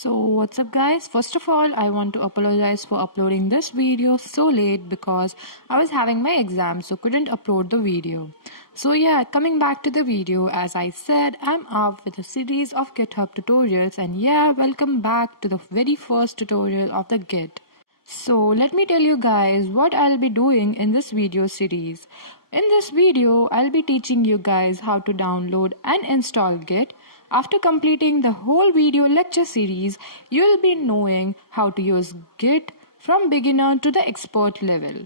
So what's up guys, first of all I want to apologize for uploading this video so late because I was having my exam so couldn't upload the video. So yeah, coming back to the video, as I said, I'm up with a series of GitHub tutorials and yeah, welcome back to the very first tutorial of the Git. So let me tell you guys what I'll be doing in this video series. In this video, I'll be teaching you guys how to download and install Git. After completing the whole video lecture series, you'll be knowing how to use Git from beginner to the expert level.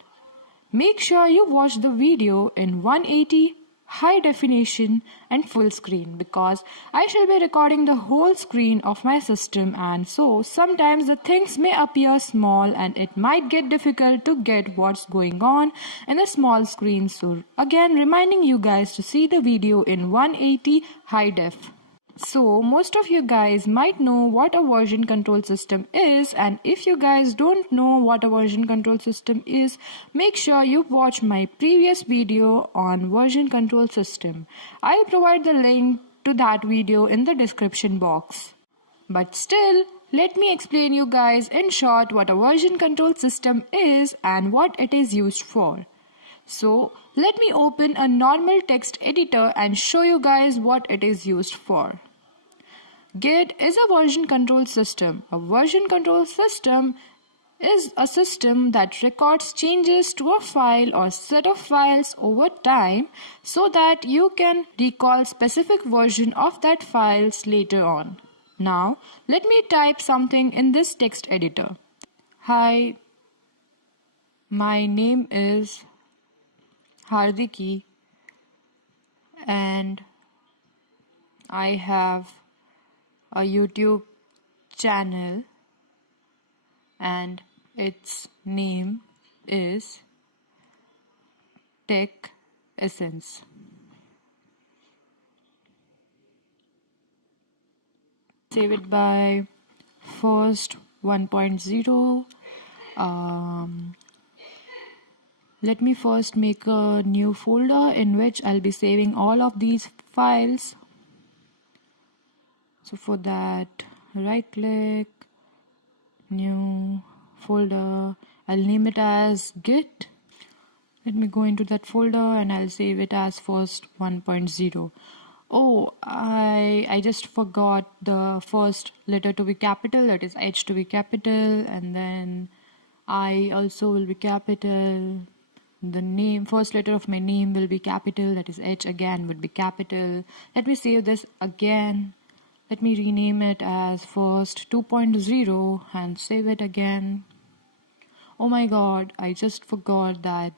Make sure you watch the video in 180, high definition and full screen because I shall be recording the whole screen of my system, and so sometimes the things may appear small and it might get difficult to get what's going on in the small screen. So again, reminding you guys to see the video in 180 high def. So most of you guys might know what a version control system is, and if you guys don't know what a version control system is, make sure you watch my previous video on version control system. I'll provide the link to that video in the description box. But still, let me explain you guys in short what a version control system is and what it is used for. So let me open a normal text editor and show you guys what it is used for. Git is a version control system. A version control system is a system that records changes to a file or set of files over time so that you can recall specific version of that files later on. Now, let me type something in this text editor. Hi, my name is Hardiki and I have a YouTube channel and its name is Tech Essence. Save it by first 1.0. Let me first make a new folder in which I'll be saving all of these files. So for that, right click, new folder, I'll name it as Git. Let me go into that folder and I'll save it as first 1.0. Oh, I just forgot the first letter to be capital, that is H to be capital, and then I also will be capital. The name, first letter of my name will be capital, that is H again would be capital. Let me save this again. Let me rename it as first 2.0 and save it again. Oh my god, I just forgot that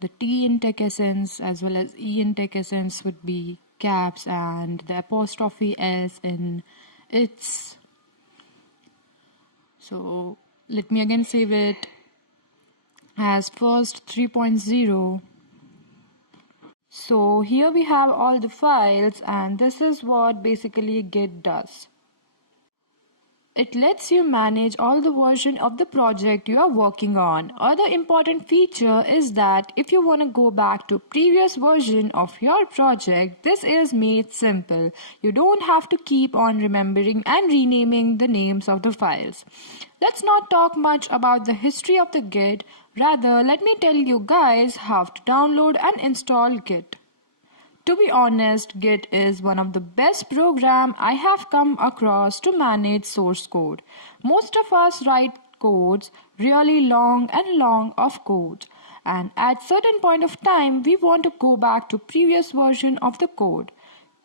the T in Tech Essence as well as E in Tech Essence would be caps and the apostrophe S in its. So let me again save it as first 3.0. So here we have all the files, and this is what basically Git does. It lets you manage all the version of the project you are working on. Other important feature is that if you want to go back to previous version of your project, this is made simple. You don't have to keep on remembering and renaming the names of the files. Let's not talk much about the history of the Git. Rather, let me tell you guys how to download and install Git. To be honest, Git is one of the best programs I have come across to manage source code. Most of us write codes really long of code, and at certain point of time we want to go back to previous version of the code.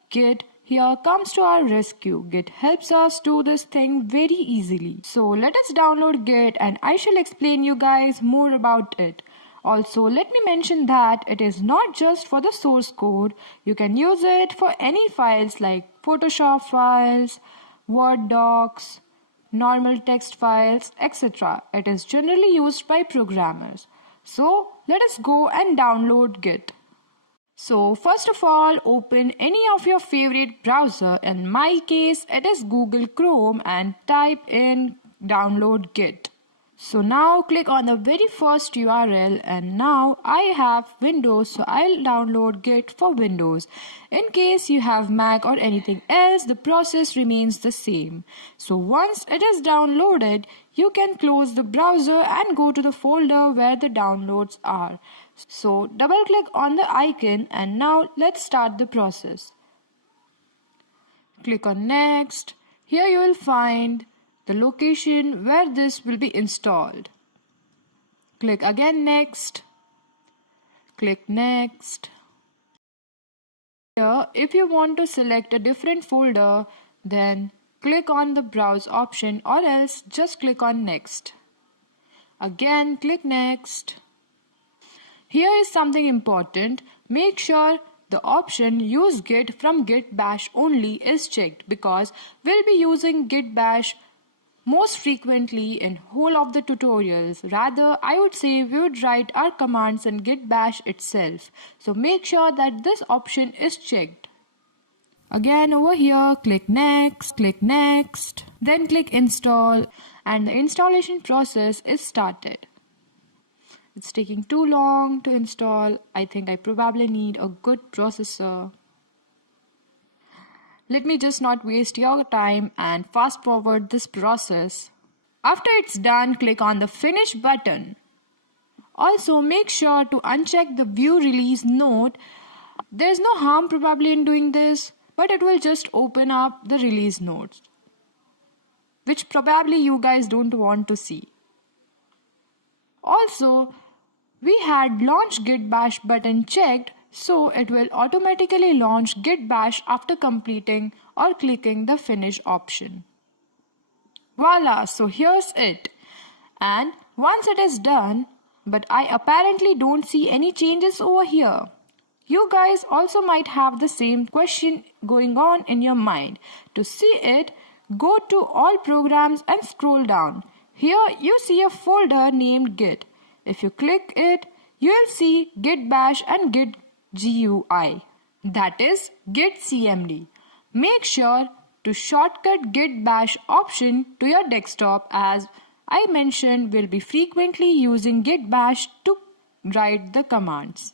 Git here comes to our rescue. Git helps us do this thing very easily. So let us download Git and I shall explain you guys more about it. Also, let me mention that it is not just for the source code. You can use it for any files like Photoshop files, Word docs, normal text files, etc. It is generally used by programmers. So let us go and download Git. So first of all, open any of your favorite browser. In my case, it is Google Chrome, and type in download Git. So now click on the very first URL, and now I have Windows, so I'll download Git for Windows. In case you have Mac or anything else, the process remains the same. So once it is downloaded, you can close the browser and go to the folder where the downloads are. So double click on the icon, and now let's start the process. Click on Next. Here you will find the location where this will be installed. Click again Next. Click Next. Here, if you want to select a different folder, then click on the Browse option, or else just click on Next. Again, click Next. Here is something important. Make sure the option Use Git from Git Bash only is checked, because we'll be using Git Bash most frequently in whole of the tutorials. Rather, I would say we would write our commands in Git Bash itself. So make sure that this option is checked. Again over here, click Next, then click Install, and the installation process is started. It's taking too long to install. I think I probably need a good processor. Let me just not waste your time and fast forward this process. After it's done, click on the Finish button. Also, make sure to uncheck the View Release Note. There's no harm probably in doing this, but it will just open up the release notes, which probably you guys don't want to see. Also, we had Launch Git Bash button checked, so it will automatically launch Git Bash after completing or clicking the Finish option. Voila, so here's it. And once it is done, but I apparently don't see any changes over here. You guys also might have the same question going on in your mind. To see it, go to All Programs and scroll down. Here you see a folder named Git. If you click it, you will see Git Bash and Git GUI, that is Git CMD. Make sure to shortcut Git Bash option to your desktop, as I mentioned we'll be frequently using Git Bash to write the commands.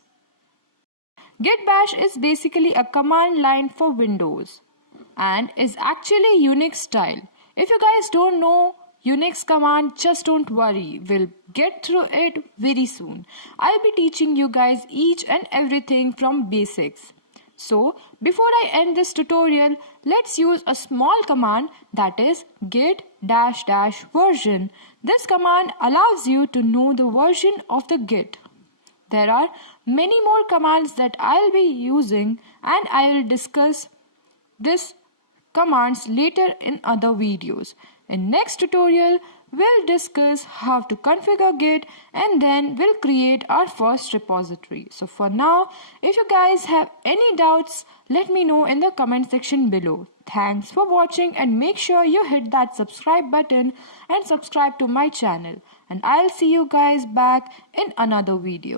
Git Bash is basically a command line for Windows and is actually Unix style. If you guys don't know Unix command, just don't worry, we'll get through it very soon. I'll be teaching you guys each and everything from basics. So before I end this tutorial, let's use a small command, that is git -- version. This command allows you to know the version of the Git. There are many more commands that I'll be using, and I will discuss this commands later in other videos. In next tutorial, we'll discuss how to configure Git, and then we'll create our first repository. So for now, if you guys have any doubts, let me know in the comment section below. Thanks for watching, and make sure you hit that subscribe button and subscribe to my channel. And I'll see you guys back in another video.